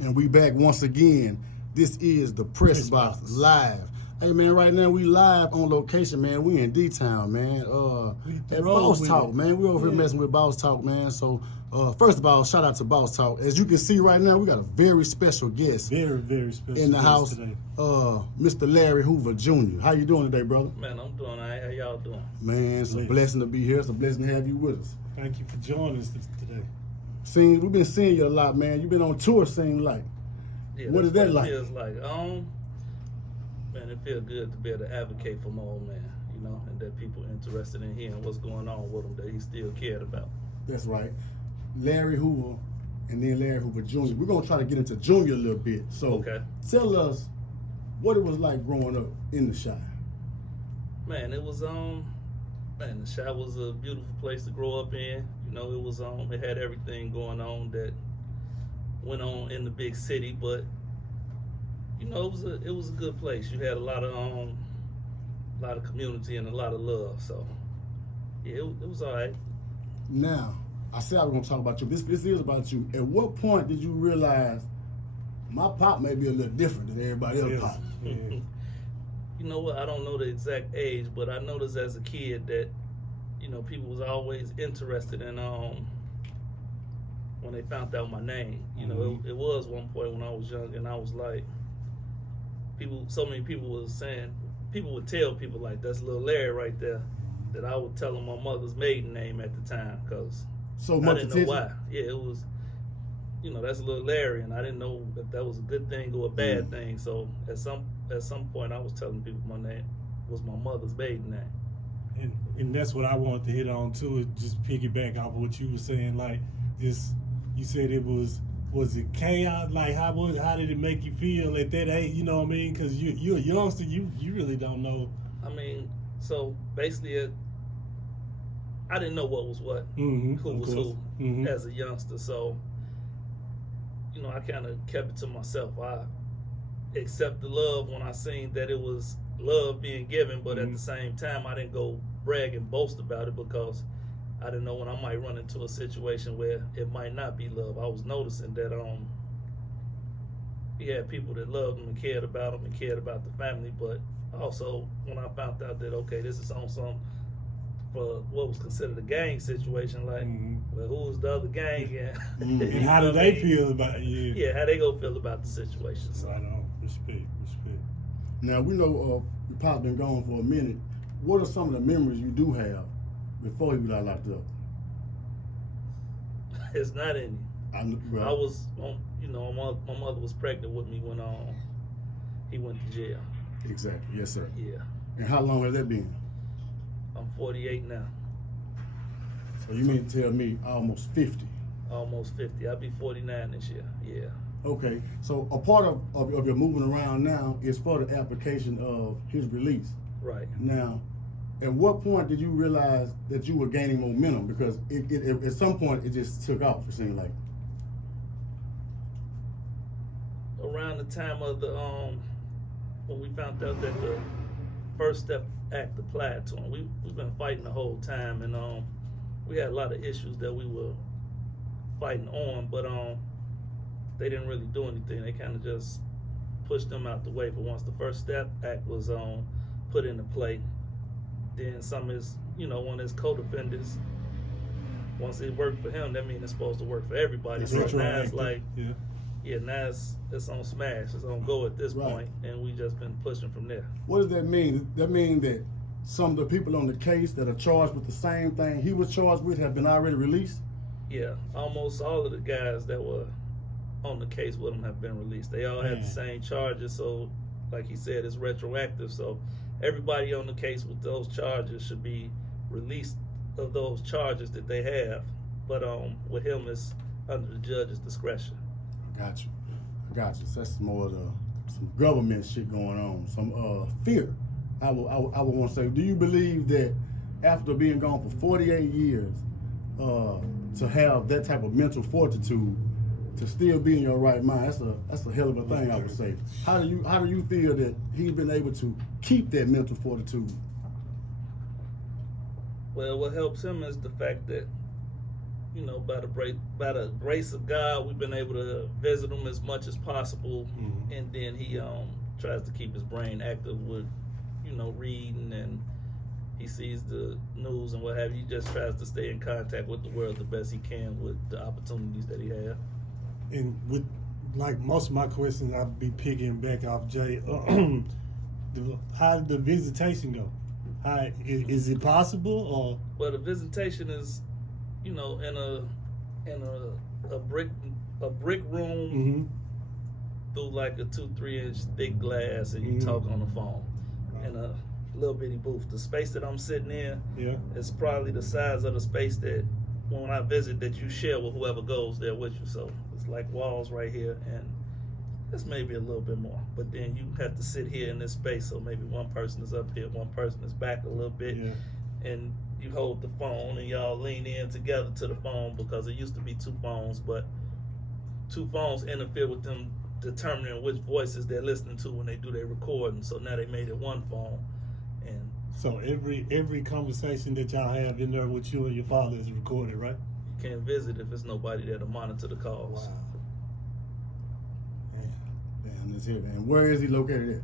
And we back once again. This is the Pressbox Live. Hey man, right now we live on location, man. We in D-Town, man. At Boss Talk, man. We over here messing with Boss Talk, man. So first of all, shout out to Boss Talk. As you can see right now, we got a very special guest. Very special in the guest house today. Mr. Larry Hoover Jr. How you doing today, brother? Man, I'm doing all right. How y'all doing? Man, it's a blessing to be here. It's a blessing to have you with us. Thank you for joining us today. We've been seeing you a lot, man. You've been on tour, seems like. Yeah, what is that like? It feels like, man, it feels good to be able to advocate for my old man, you know, and that people interested in hearing what's going on with him that he still cared about. That's right. Larry Hoover and then Larry Hoover Jr. We're going to try to get into Junior a little bit. So tell us what it was like growing up in the Chi. Man, it was, man, the Chi was a beautiful place to grow up in. You know, it was, it had everything going on that went on in the big city, but you know, it was a good place. You had a lot of community and a lot of love. So yeah, it was all right. Now, I said I was gonna talk about you. This is about you. At what point did you realize my pop may be a little different than everybody else's pop? You know what? I don't know the exact age, but I noticed as a kid that, you know, people was always interested in when they found out my name. You know, it was one point when I was young, and I was like, so many people was saying, people would tell people like, that's little Larry right there, that I would tell them my mother's maiden name at the time, because I didn't know why. Yeah, it was, you know, that's little Larry, and I didn't know if that was a good thing or a bad thing. So at some point, I was telling people my name was my mother's maiden name. And that's what I wanted to hit on too, is just piggyback off what you were saying, like this. You said it was it chaos? Like how did it make you feel at that age? You know what I mean? Because you're a youngster, you really don't know. I mean, so basically, I didn't know what was what, who was who as a youngster. So, you know, I kind of kept it to myself. I accept the love when I seen that it was love being given, but at the same time, I didn't go brag and boast about it because I didn't know when I might run into a situation where it might not be love. I was noticing that he had people that loved him and cared about him and cared about the family, but also when I found out that, okay, this is on some for what was considered a gang situation, like, well, who was the other gang? And how do they feel about it? Yeah, how they gonna feel about the situation. So. Right on. Respect. Now, we know your pop's been gone for a minute. What are some of the memories you do have before he got locked up? It's not any. I was, you know, my mother was pregnant with me when he went to jail. Exactly. Yes, sir. Yeah. And how long has that been? I'm 48 now. So you mean to tell me almost 50? Almost 50. I'll be 49 this year. Yeah. Okay. So a part of your moving around now is for the application of his release. Right. Now, at what point did you realize that you were gaining momentum? Because it at some point it just took off, it seemed like. Around the time of the when we found out that the First Step Act applied to him, we've been fighting the whole time, and we had a lot of issues that we were fighting on, but they didn't really do anything. They kind of just pushed them out the way. But once the First Step Act was put into play, then some of his, you know, one of his co-defendants, once it worked for him, that means it's supposed to work for everybody. So now it's like, now it's on smash, it's on go at this point, and we just been pushing from there. What does that mean? Does that mean that some of the people on the case that are charged with the same thing he was charged with have been already released? Yeah, almost all of the guys that were on the case with him have been released. They all had the same charges, so like he said, it's retroactive. So everybody on the case with those charges should be released of those charges that they have. But with him, it's under the judge's discretion. I got you. So that's more of some government shit going on, some fear. I would want to say, do you believe that after being gone for 48 years, to have that type of mental fortitude, to still be in your right mind, that's a hell of a thing, I would say. How do you feel that he's been able to keep that mental fortitude? Well, what helps him is the fact that you know, by the grace of God, we've been able to visit him as much as possible, and then he tries to keep his brain active with, you know, reading, and he sees the news and what have you. He just tries to stay in contact with the world the best he can with the opportunities that he has. And with like most of my questions, I'll be picking back off Jay. How did the visitation go? Is it possible, or? Well, the visitation is, you know, in a brick room through like a 2-3 inch thick glass, and you talk on the phone in a little bitty booth. The space that I'm sitting in is probably the size of the space that when I visit that you share with whoever goes there with you. So it's like walls right here, and it's maybe a little bit more. But then you have to sit here in this space, so maybe one person is up here, one person is back a little bit, and you hold the phone and y'all lean in together to the phone, because it used to be 2 phones, but 2 phones interfere with them determining which voices they're listening to when they do their recording. So now they made it 1 phone. And so every conversation that y'all have in there with you and your father is recorded, right? You can't visit if there's nobody there to monitor the calls. Wow. Damn, that's here, man. Where is he located at?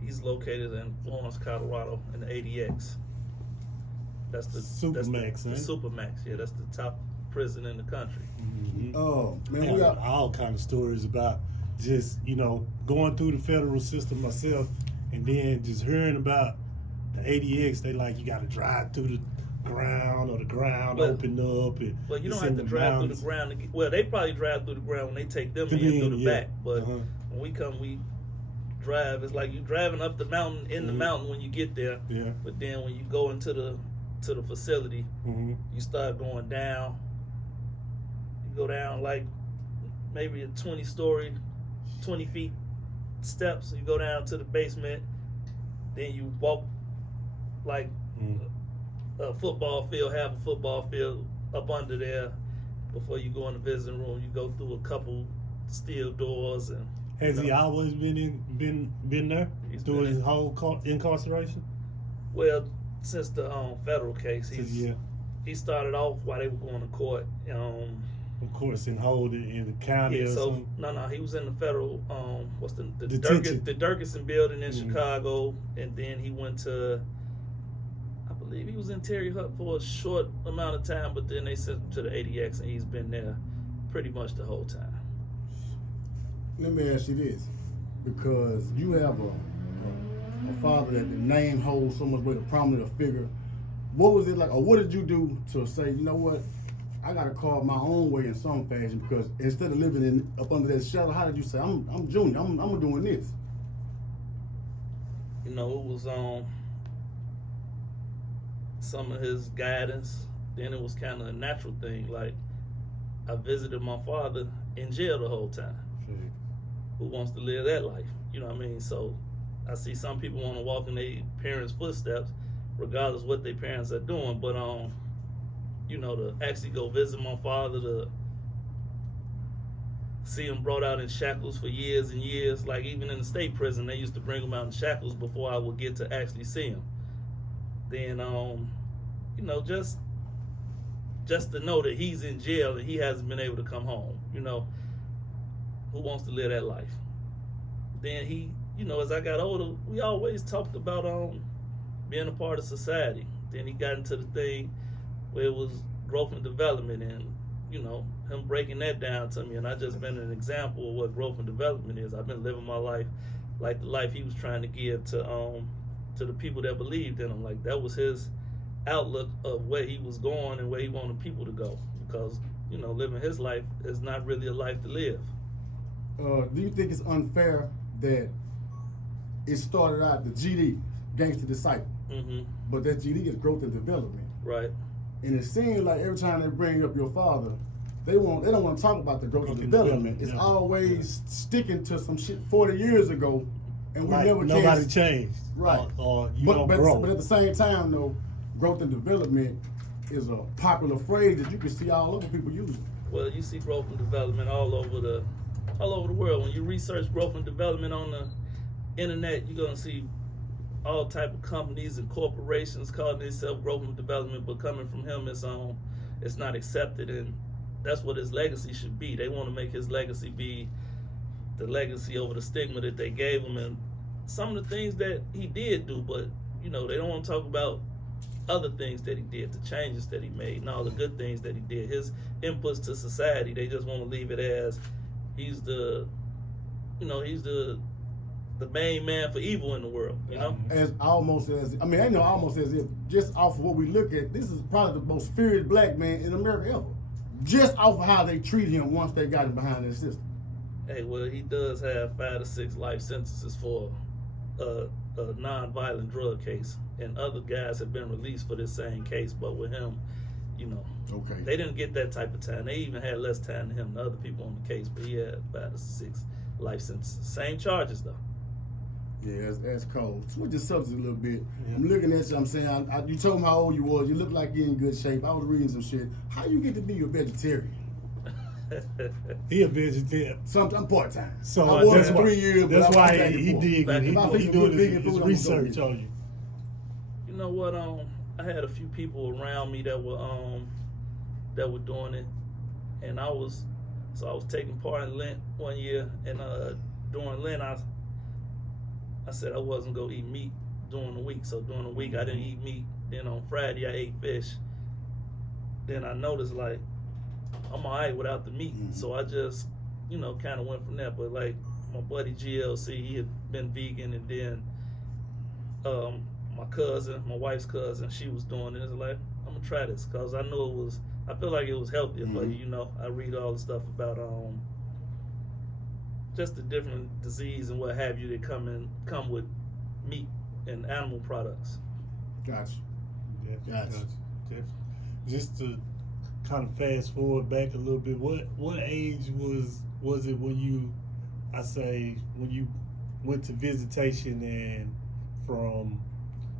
He's located in Florence, Colorado, in the ADX. That's the Supermax, the Supermax. Yeah, that's the top prison in the country. Oh, man, Man, we got all kind of stories about just, you know, going through the federal system myself, and then just hearing about the ADX. They like, you got to drive through the ground, or the ground open up. And well, you don't have to drive through the ground. Well, they probably drive through the ground when they take them in through the back. But when we come, we drive. It's like you driving up the mountain, in the mountain when you get there. Yeah. But then when you go into the facility, you start going down. You go down like maybe a 20 feet steps. You go down to the basement. Then you walk like a football field, half a football field up under there before you go in the visiting room. You go through a couple steel doors. And has he always been there through his whole incarceration? Well, since the federal case, he started off while they were going to court. Of course, in the county. Yeah, or so something. he was in the federal what's the Durkison building in Chicago, and then he went to, I believe he was in Terry Hut for a short amount of time, but then they sent him to the ADX, and he's been there pretty much the whole time. Let me ask you this, because you have a father that the name holds so much weight, a prominent figure. What was it like, or what did you do to say, you know what, I gotta carve my own way in some fashion? Because instead of living up under that shadow, how did you say, I'm Junior, I'm doing this? You know, it was some of his guidance. Then it was kind of a natural thing. Like, I visited my father in jail the whole time. Who wants to live that life? You know what I mean? So I see some people want to walk in their parents' footsteps, regardless what their parents are doing. But you know, to actually go visit my father, to see him brought out in shackles for years and years. Like, even in the state prison, they used to bring him out in shackles before I would get to actually see him. Then you know, just to know that he's in jail and he hasn't been able to come home. You know, who wants to live that life? Then he, you know, as I got older, we always talked about being a part of society. Then he got into the thing where it was growth and development, and, you know, him breaking that down to me, and I just been an example of what growth and development is. I've been living my life like the life he was trying to give to the people that believed in him. Like, that was his outlook of where he was going and where he wanted people to go, because, you know, living his life is not really a life to live. Do you think it's unfair that it started out the GD, Gangster Disciple, but that GD is growth and development? Right. And it seems like every time they bring up your father, they don't want to talk about the growth and development. It's always sticking to some shit 40 years ago, and we never nobody changed. Right. Or you don't grow. But at the same time, though, growth and development is a popular phrase that you can see all over people using. Well, you see growth and development all over the world. When you research growth and development on the internet, you're gonna see all type of companies and corporations calling themselves growth and development, but coming from him, it's not accepted, and that's what his legacy should be. They want to make his legacy be the legacy over the stigma that they gave him, and some of the things that he did do, but they don't want to talk about other things that he did, the changes that he made, and all the good things that he did, his inputs to society. They just want to leave it as he's the main man for evil in the world, almost as if just off of what we look at, this is probably the most feared black man in America ever. Just off of how they treat him once they got him behind their system. Hey, well, he does have 5 to 6 life sentences for a non-violent drug case, and other guys have been released for this same case, but with him, okay, they didn't get that type of time. They even had less time than him, the other people on the case, but he had 5 to 6 life sentences. Same charges, though. Yeah, that's cold. Switch the subject a little bit. Yeah. I'm looking at you, I'm saying, you told me how old you was. You look like you're in good shape. I was reading some shit. How you get to be a vegetarian? He a vegetarian. I'm part-time. So I was for 3 years, but that's why he did. He doing his research on you. You know what? I had a few people around me that were doing it, and I was taking part in Lent one year, and during Lent I said I wasn't gonna eat meat during the week. So during the week I didn't eat meat. Then on Friday I ate fish. Then I noticed like I'm alright without the meat. Mm-hmm. So I just, kind of went from there. But like my buddy GLC, he had been vegan, and then my wife's cousin, she was doing it. It's like, I'm gonna try this because I feel like it was healthier for you. I read all the stuff about just the different disease and what have you that come with meat and animal products. Gotcha. Gotcha. Just to kind of fast forward back a little bit, what age was it when you went to visitation, and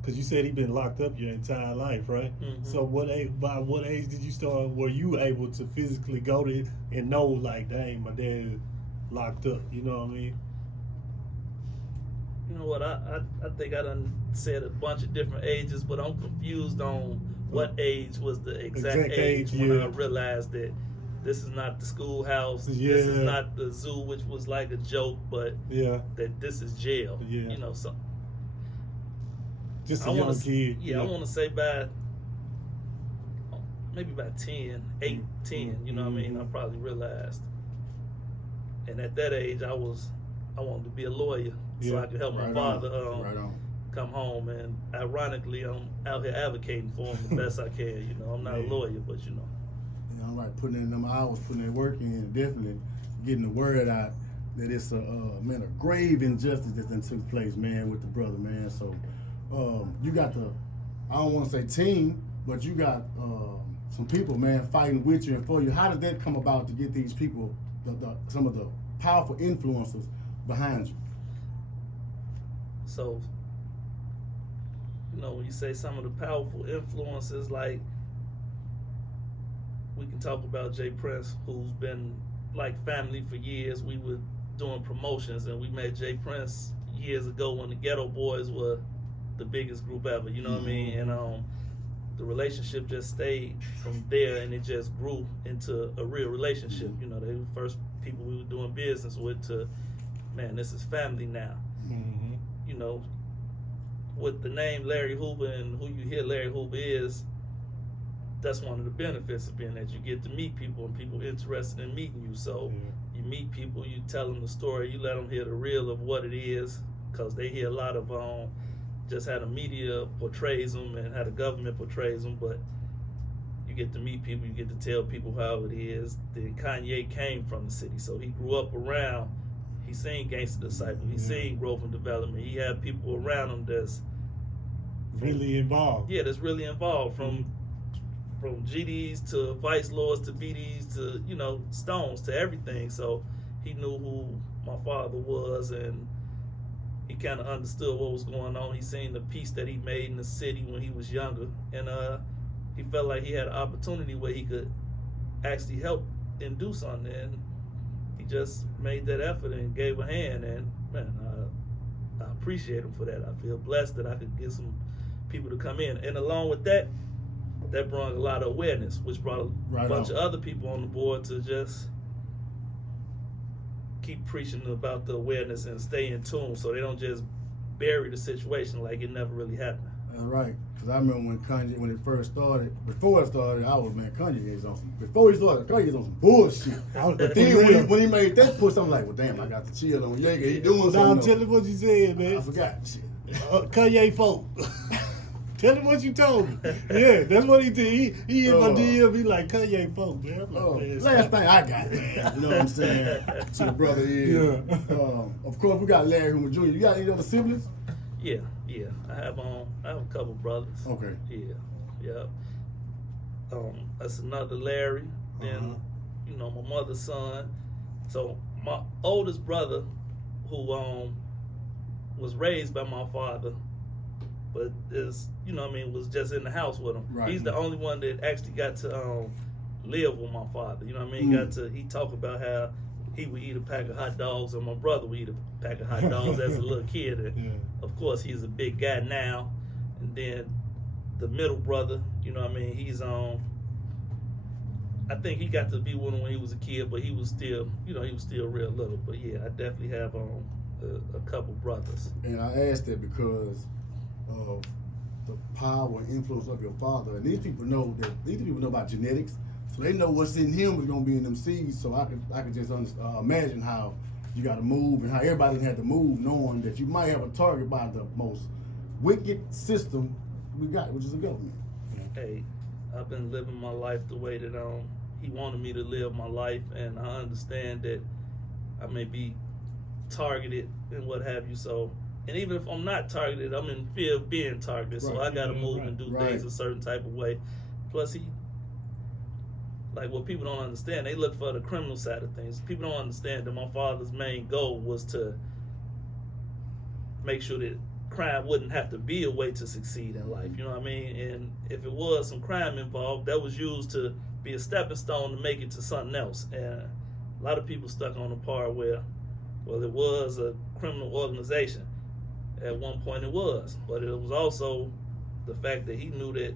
because you said he'd been locked up your entire life, right? Mm-hmm. So by what age did you start, were you able to physically go to it and know like, dang, my dad locked up, you know what I mean? You know what, I think I done said a bunch of different ages, but I'm confused on what age was the exact age when I realized that this is not the schoolhouse, this is not the zoo, which was like a joke, but that this is jail. So just a young kid. I want to say maybe by 10, 8, 10, you know what I mean? I probably realized. And at that age, I wanted to be a lawyer so I could help my father come home. And ironically, I'm out here advocating for him the best I can. I'm not a lawyer, but I'm right, putting in them hours, putting that work in, definitely getting the word out that it's a grave injustice that took place, man, with the brother, man. So you got I don't want to say team, but you got some people, man, fighting with you and for you. How did that come about to get these people, some of the powerful influencers behind you? So, when you say some of the powerful influences, like we can talk about Jay Prince, who's been like family for years. We were doing promotions, and we met Jay Prince years ago when the Ghetto Boys were the biggest group ever, you know what I mean? And the relationship just stayed from there, and it just grew into a real relationship. They were the first people we were doing business with to, man, this is family now. Mm-hmm. With the name Larry Hoover and who you hear Larry Hoover is, that's one of the benefits of being that you get to meet people and people interested in meeting you. So you meet people, you tell them the story, you let them hear the real of what it is, because they hear a lot of just how the media portrays them and how the government portrays them, but you get to meet people, you get to tell people how it is. Then Kanye came from the city, so he grew up around, he seen Gangsta Disciple, he seen growth and development, he had people around him that's really involved. Yeah, that's really involved, from GDs to Vice Lords to BDs to, Stones to everything. So he knew who my father was, and he kind of understood what was going on. He seen the peace that he made in the city when he was younger, and he felt like he had an opportunity where he could actually help and do something, and he just made that effort and gave a hand, and man, I appreciate him for that. I feel blessed that I could get some people to come in, and along with that, that brought a lot of awareness, which brought a Right bunch on. of other people on the board to just keep preaching about the awareness and stay in tune, so they don't just bury the situation like it never really happened. That's right. Because I remember when Kanye, when it first started, before it started, I was, man, Kanye is on some, before he started, Kanye is on some bullshit. But then when he made that push, I'm like, well, damn, I got the chill on Yeager. He doing Now something. tell him what you said, I man. forgot. Shit. Kanye folk. Tell him what you told me. Yeah, that's what he did. He in my DM. He like Kanye folk, man. I'm like, man, Last thing I got, man. You know what I'm saying? To the brother is. Yeah. Of course, we got Larry Hoover Jr. You got any other siblings? Yeah. I have a couple brothers. Okay. Yeah. That's another Larry. Then my mother's son. So my oldest brother, who was raised by my father, but was just in the house with him. Right. He's the only one that actually got to live with my father. You know what I mean? He talked about how he would eat a pack of hot dogs, and my brother would eat a pack of hot dogs as a little kid. And of course, he's a big guy now. And then the middle brother, you know what I mean? He's I think he got to be with him when he was a kid, but he was still real little. But yeah, I definitely have a couple brothers. And I asked that because of the power and influence of your father. And these people know about genetics, so they know what's in him is gonna be in them seeds. So I could just imagine how you got to move and how everybody had to move, knowing that you might have a target by the most wicked system we got, which is the government. Hey, I've been living my life the way that he wanted me to live my life, and I understand that I may be targeted and what have you. So, and even if I'm not targeted, I'm in fear of being targeted. So I got to move and do things a certain type of way. Plus, what people don't understand, they look for the criminal side of things. People don't understand that my father's main goal was to make sure that crime wouldn't have to be a way to succeed in life. You know what I mean? And if it was some crime involved, that was used to be a stepping stone to make it to something else. And a lot of people stuck on the part where, well, it was a criminal organization. At one point it was, but it was also the fact that he knew that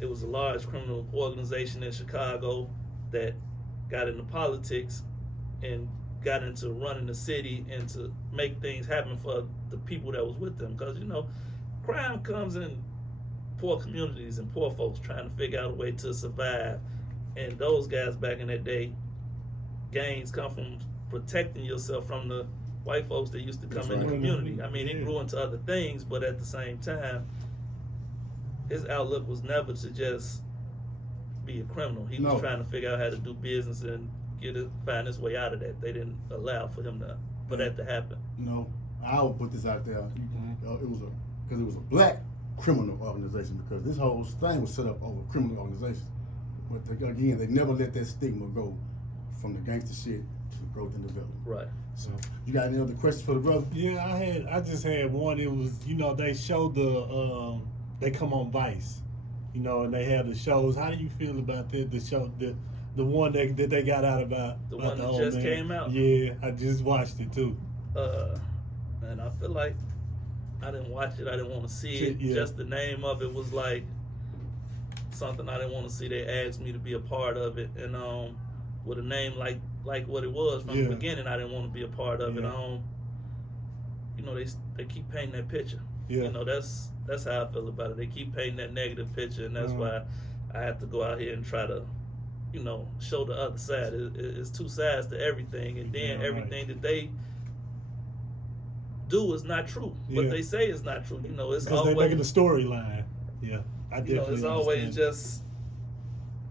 it was a large criminal organization in Chicago that got into politics and got into running the city and to make things happen for the people that was with them. Because, crime comes in poor communities and poor folks trying to figure out a way to survive. And those guys back in that day, gains come from protecting yourself from the white folks that used to come in the community. I mean, it grew into other things, but at the same time, his outlook was never to just be a criminal. He was trying to figure out how to do business and find his way out of that. They didn't allow for that to happen. I would put this out there. It was a black criminal organization, because this whole thing was set up over criminal organizations. But again, they never let that stigma go from the gangster shit to growth and development. Right. So, you got any other questions for the brother? Yeah, I just had one. It was, they showed they come on Vice, and they have the shows. How do you feel about that? The show, the one that they got out about The about one that just came out? Yeah, I just watched it too. And I feel like I didn't watch it. I didn't want to see it. Yeah. Just the name of it was like something I didn't want to see. They asked me to be a part of it, and with a name like what it was from the beginning, I didn't want to be a part of it. They keep painting that picture. Yeah. That's how I feel about it. They keep painting that negative picture, and that's why I have to go out here and try to, show the other side. It's two sides to everything, and then everything that they do is not true. What they say is not true. It's because always they're making a storyline. Yeah, I definitely. It's always just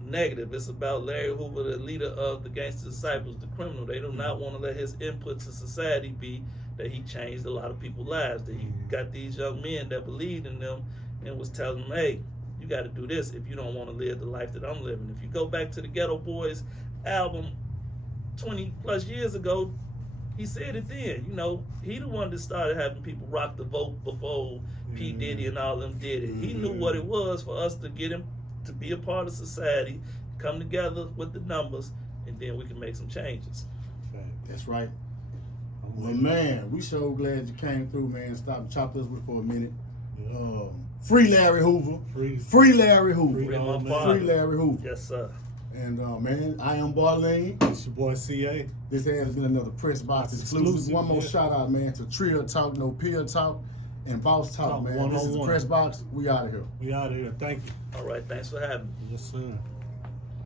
negative. It's about Larry Hoover, the leader of the Gangster Disciples, the criminal. They do not want to let his input to society be that he changed a lot of people's lives, that he got these young men that believed in them and was telling them, hey, you got to do this if you don't want to live the life that I'm living. If you go back to the Ghetto Boys album 20 plus years ago, he said it then. He the one that started having people rock the vote before P. Diddy and all them did it. He knew what it was for us to get him to be a part of society, come together with the numbers, and then we can make some changes. That's right. Well, man, we so glad you came through, man. Stop and chopped us with for a minute. Free Larry Hoover. Free Larry Hoover. Free my man. father. Free Larry Hoover. Yes, sir. And man, I am Barlene. It's your boy CA. This has been another Pressbox exclusive. One more yeah. shout out, man, to Trill Talk, No Pill Talk, and Boss Talk, Talk man. This is 101. Pressbox. We out of here. We out of here. Thank you. All right. Thanks for having me. Yes, sir.